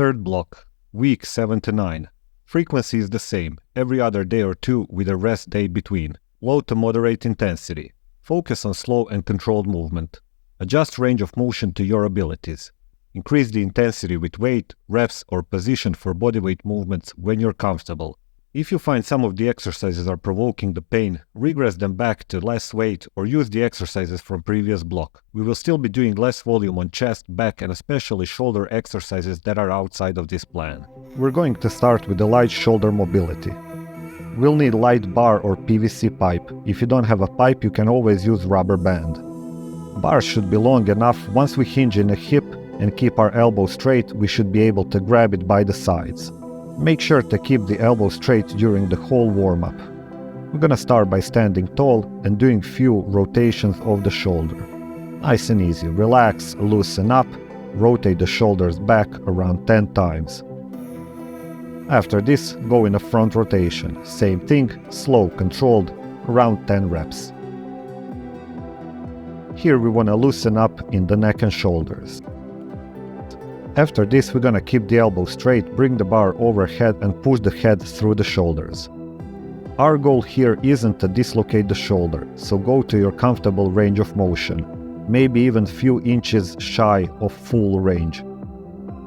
Third block, week 7 to 9. Frequency is the same, every other day or two with a rest day between. Low to moderate intensity. Focus on slow and controlled movement. Adjust range of motion to your abilities. Increase the intensity with weight, reps, or position for bodyweight movements when you're comfortable. If you find some of the exercises are provoking the pain, regress them back to less weight or use the exercises from previous block. We will still be doing less volume on chest, back, and especially shoulder exercises that are outside of this plan. We're going to start with the light shoulder mobility. We'll need light bar or PVC pipe. If you don't have a pipe, you can always use rubber band. Bars should be long enough. Once we hinge in a hip and keep our elbow straight, we should be able to grab it by the sides. Make sure to keep the elbow straight during the whole warm-up. We're gonna start by standing tall and doing few rotations of the shoulder. Nice and easy. Relax, loosen up, rotate the shoulders back around 10 times. After this, go in a front rotation. Same thing, slow, controlled, around 10 reps. Here we want to loosen up in the neck and shoulders. After this, we're gonna keep the elbow straight, bring the bar overhead and push the head through the shoulders. Our goal here isn't to dislocate the shoulder, so go to your comfortable range of motion, maybe even few inches shy of full range.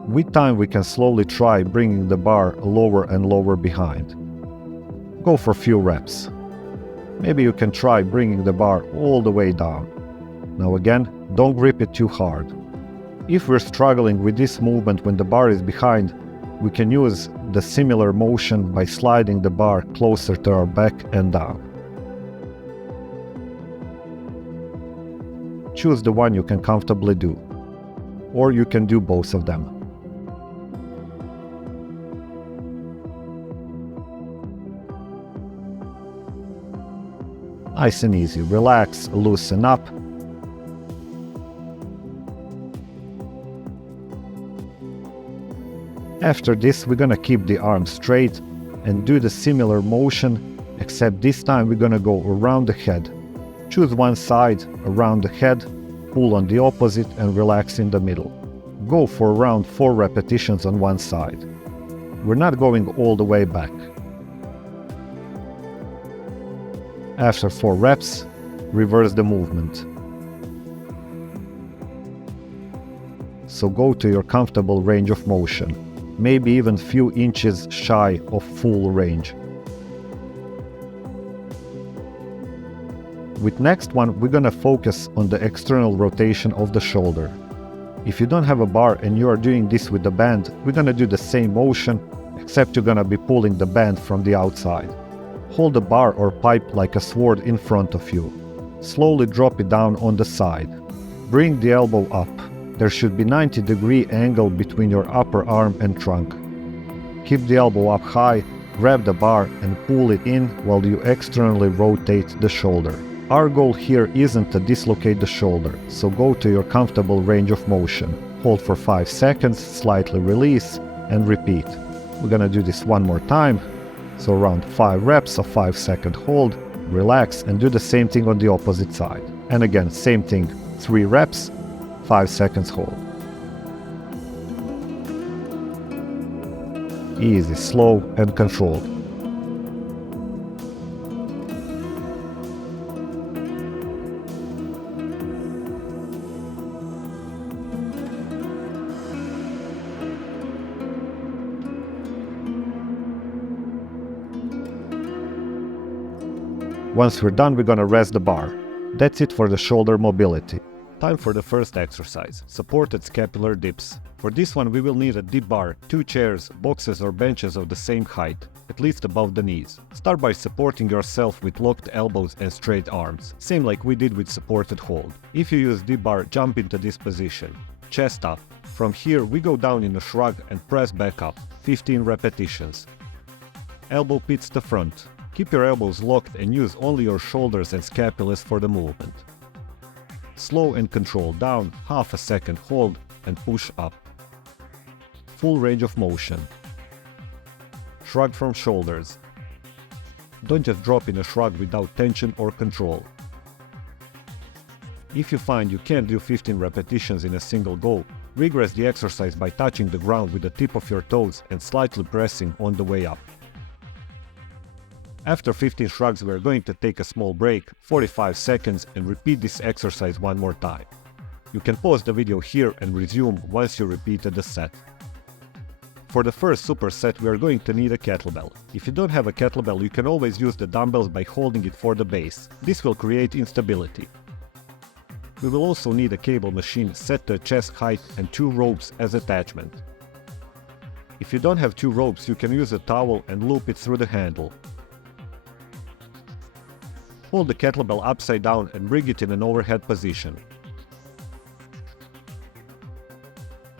With time we can slowly try bringing the bar lower and lower behind. Go for few reps. Maybe you can try bringing the bar all the way down. Now again, don't grip it too hard. If we're struggling with this movement when the bar is behind, we can use the similar motion by sliding the bar closer to our back and down. Choose the one you can comfortably do, or you can do both of them. Nice and easy. Relax, loosen up. After this, we're gonna keep the arms straight and do the similar motion, except this time we're gonna go around the head. Choose one side around the head, pull on the opposite and relax in the middle. Go for around 4 repetitions on one side. We're not going all the way back. After 4 reps, reverse the movement. So go to your comfortable range of motion, maybe even few inches shy of full range. With next one, we're gonna focus on the external rotation of the shoulder. If you don't have a bar and you are doing this with the band, we're gonna do the same motion, except you're gonna be pulling the band from the outside. Hold the bar or pipe like a sword in front of you. Slowly drop it down on the side. Bring the elbow up. There should be 90-degree angle between your upper arm and trunk. Keep the elbow up high, grab the bar and pull it in while you externally rotate the shoulder. Our goal here isn't to dislocate the shoulder, so go to your comfortable range of motion. Hold for 5 seconds, slightly release, and repeat. We're gonna do this one more time, so around 5 reps of 5-second hold, relax and do the same thing on the opposite side. And again, same thing, 3 reps, 5 seconds hold. Easy, slow and controlled. Once we're done, we're gonna rest the bar. That's it for the shoulder mobility. Time for the first exercise, supported scapular dips. For this one we will need a dip bar, 2 chairs, boxes or benches of the same height, at least above the knees. Start by supporting yourself with locked elbows and straight arms, same like we did with supported hold. If you use dip bar, jump into this position, chest up. From here we go down in a shrug and press back up, 15 repetitions. Elbow pits to front. Keep your elbows locked and use only your shoulders and scapulas for the movement. Slow and controlled down, half a second hold and push up. Full range of motion. Shrug from shoulders. Don't just drop in a shrug without tension or control. If you find you can't do 15 repetitions in a single go, Regress the exercise by touching the ground with the tip of your toes and slightly pressing on the way up. After 15 shrugs, we are going to take a small break, 45 seconds, and repeat this exercise one more time. You can pause the video here and resume once you repeated the set. For the first superset, we are going to need a kettlebell. If you don't have a kettlebell, you can always use the dumbbells by holding it for the base. This will create instability. We will also need a cable machine set to chest height and 2 ropes as attachment. If you don't have 2 ropes, you can use a towel and loop it through the handle. Hold the kettlebell upside down and bring it in an overhead position.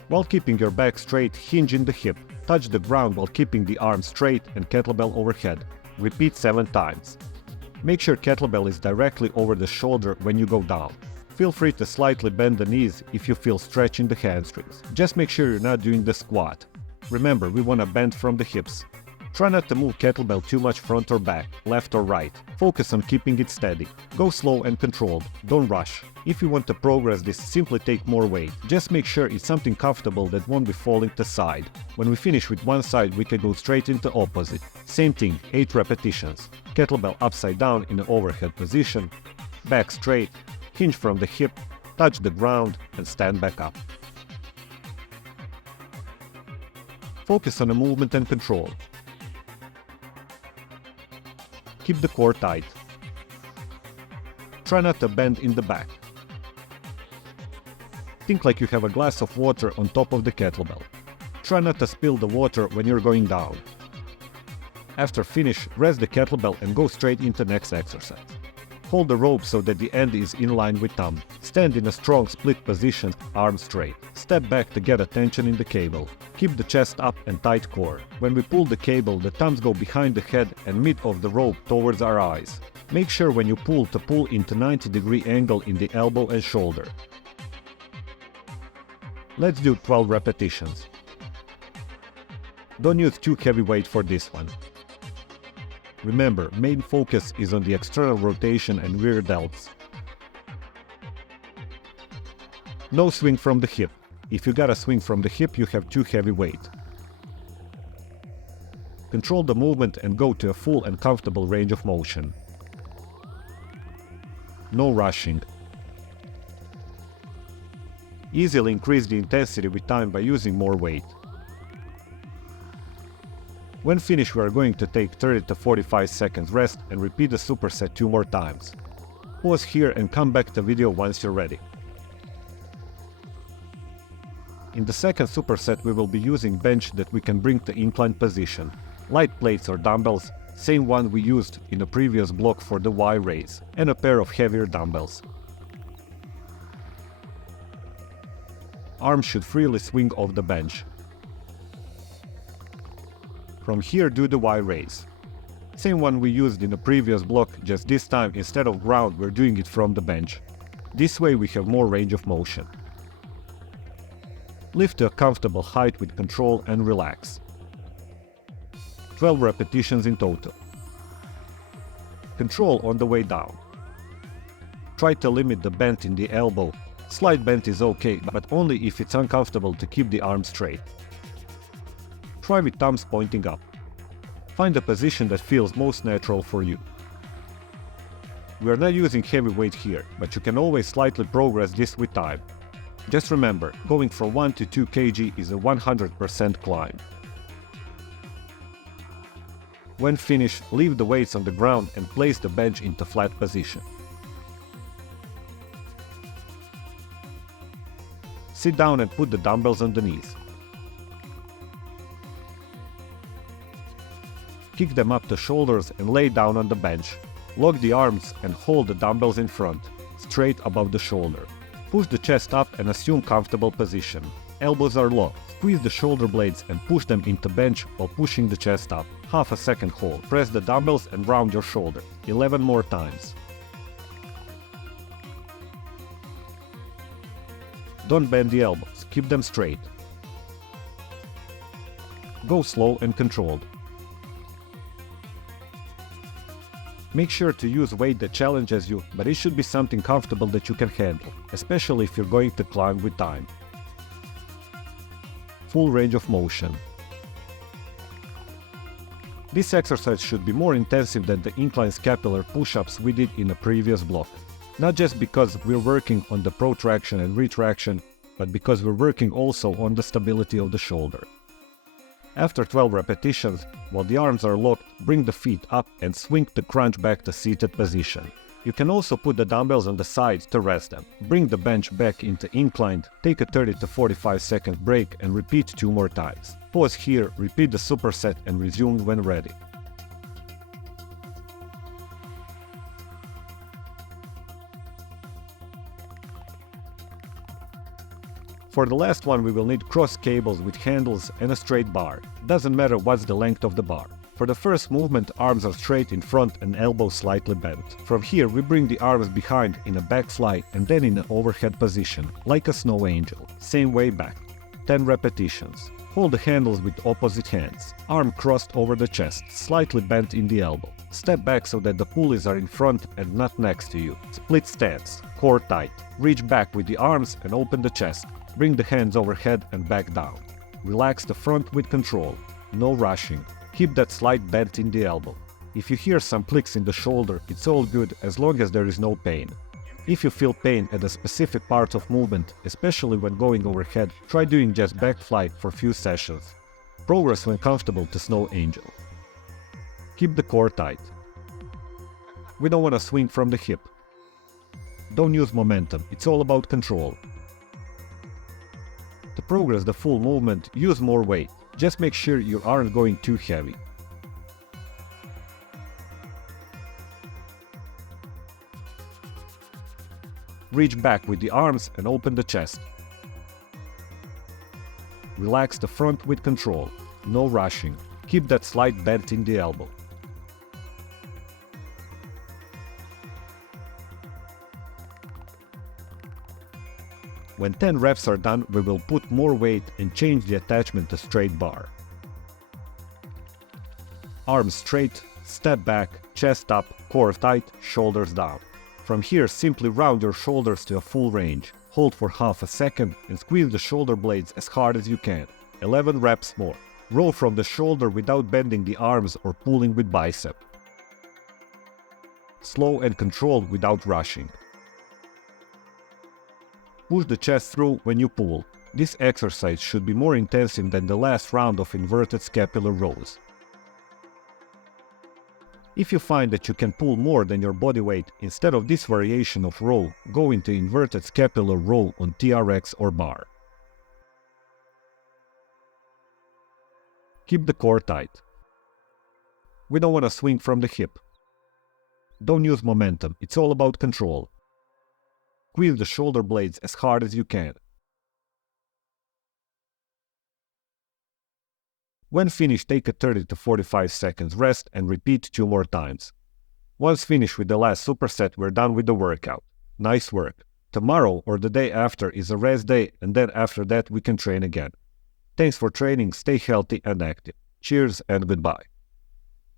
While keeping your back straight, hinge in the hip. Touch the ground while keeping the arm straight and kettlebell overhead. Repeat 7 times. Make sure kettlebell is directly over the shoulder when you go down. Feel free to slightly bend the knees if you feel stretch in the hamstrings. Just make sure you're not doing the squat. Remember, we want to bend from the hips. Try not to move kettlebell too much front or back, left or right. Focus on keeping it steady. Go slow and controlled. Don't rush. If you want to progress this, simply take more weight. Just make sure it's something comfortable that won't be falling to side. When we finish with one side, we can go straight into opposite. Same thing, 8 repetitions. Kettlebell upside down in an overhead position. Back straight. Hinge from the hip, touch the ground, and stand back up. Focus on the movement and control. Keep the core tight. Try not to bend in the back. Think like you have a glass of water on top of the kettlebell. Try not to spill the water when you're going down. After finish, rest the kettlebell and go straight into next exercise. Hold the rope so that the end is in line with thumb. Stand in a strong split position, arms straight. Step back to get attention in the cable. Keep the chest up and tight core. When we pull the cable, the thumbs go behind the head and mid of the rope towards our eyes. Make sure when you pull to pull into 90-degree angle in the elbow and shoulder. Let's do 12 repetitions. Don't use too heavy weight for this one. Remember, main focus is on the external rotation and rear delts. No swing from the hip. If you gotta swing from the hip, you have too heavy weight. Control the movement and go to a full and comfortable range of motion. No rushing. Easily increase the intensity with time by using more weight. When finished, we are going to take 30 to 45 seconds rest and repeat the superset 2 more times. Pause here and come back to video once you're ready. In the second superset, we will be using bench that we can bring to incline position. Light plates or dumbbells, same one we used in a previous block for the Y raise, and a pair of heavier dumbbells. Arms should freely swing off the bench. From here, do the Y raise. Same one we used in the previous block, just this time instead of ground we're doing it from the bench. This way we have more range of motion. Lift to a comfortable height with control and relax. 12 repetitions in total. Control on the way down. Try to limit the bend in the elbow. Slight bend is okay, but only if it's uncomfortable to keep the arm straight. Try with thumbs pointing up. Find a position that feels most natural for you. We are not using heavy weight here, but you can always slightly progress this with time. Just remember, going from 1 to 2 kg is a 100% climb. When finished, leave the weights on the ground and place the bench into flat position. Sit down and put the dumbbells on the knees. Kick them up to shoulders and lay down on the bench. Lock the arms and hold the dumbbells in front, straight above the shoulder. Push the chest up and assume comfortable position. Elbows are low. Squeeze the shoulder blades and push them into bench while pushing the chest up. Half a second hold. Press the dumbbells and round your shoulder. 11 more times. Don't bend the elbows. Keep them straight. Go slow and controlled. Make sure to use weight that challenges you, but it should be something comfortable that you can handle, especially if you're going to climb with time. full range of motion. This exercise should be more intensive than the incline scapular push-ups we did in a previous block. Not just because we're working on the protraction and retraction, but because we're working also on the stability of the shoulder. After 12 repetitions, while the arms are locked, bring the feet up and swing the crunch back to seated position. You can also put the dumbbells on the side to rest them. Bring the bench back into inclined, take a 30 to 45 second break and repeat 2 more times. Pause here, repeat the superset and resume when ready. For the last one we will need cross cables with handles and a straight bar. Doesn't matter what's the length of the bar. For the first movement, arms are straight in front and elbows slightly bent. From here we bring the arms behind in a back fly and then in an overhead position, like a snow angel. Same way back. 10 repetitions. Hold the handles with opposite hands. Arm crossed over the chest, slightly bent in the elbow. Step back so that the pulleys are in front and not next to you. Split stance. Core tight. Reach back with the arms and open the chest. Bring the hands overhead and back down. Relax the front with control. No rushing. Keep that slight bend in the elbow. If you hear some clicks in the shoulder, it's all good as long as there is no pain. If you feel pain at a specific part of movement, especially when going overhead, try doing just back fly for few sessions. Progress when comfortable to snow angel. Keep the core tight. We don't want to swing from the hip. Don't use momentum, it's all about control. To progress the full movement, use more weight. Just make sure you aren't going too heavy. Reach back with the arms and open the chest. Relax the front with control. No rushing. Keep that slight bend in the elbow. When 10 reps are done, we will put more weight and change the attachment to straight bar. Arms straight, step back, chest up, core tight, shoulders down. From here, simply round your shoulders to a full range. Hold for half a second and squeeze the shoulder blades as hard as you can. 11 reps more. Row from the shoulder without bending the arms or pulling with bicep. Slow and controlled without rushing. Push the chest through when you pull. This exercise should be more intensive than the last round of inverted scapular rows. If you find that you can pull more than your body weight, instead of this variation of row, go into inverted scapular row on TRX or bar. Keep the core tight. We don't want to swing from the hip. Don't use momentum, it's all about control. Squeeze the shoulder blades as hard as you can. When finished, take a 30 to 45 seconds rest and repeat 2 more times. Once finished with the last superset, we're done with the workout. Nice work. Tomorrow or the day after is a rest day, and then after that we can train again. Thanks for training, stay healthy and active. Cheers and goodbye.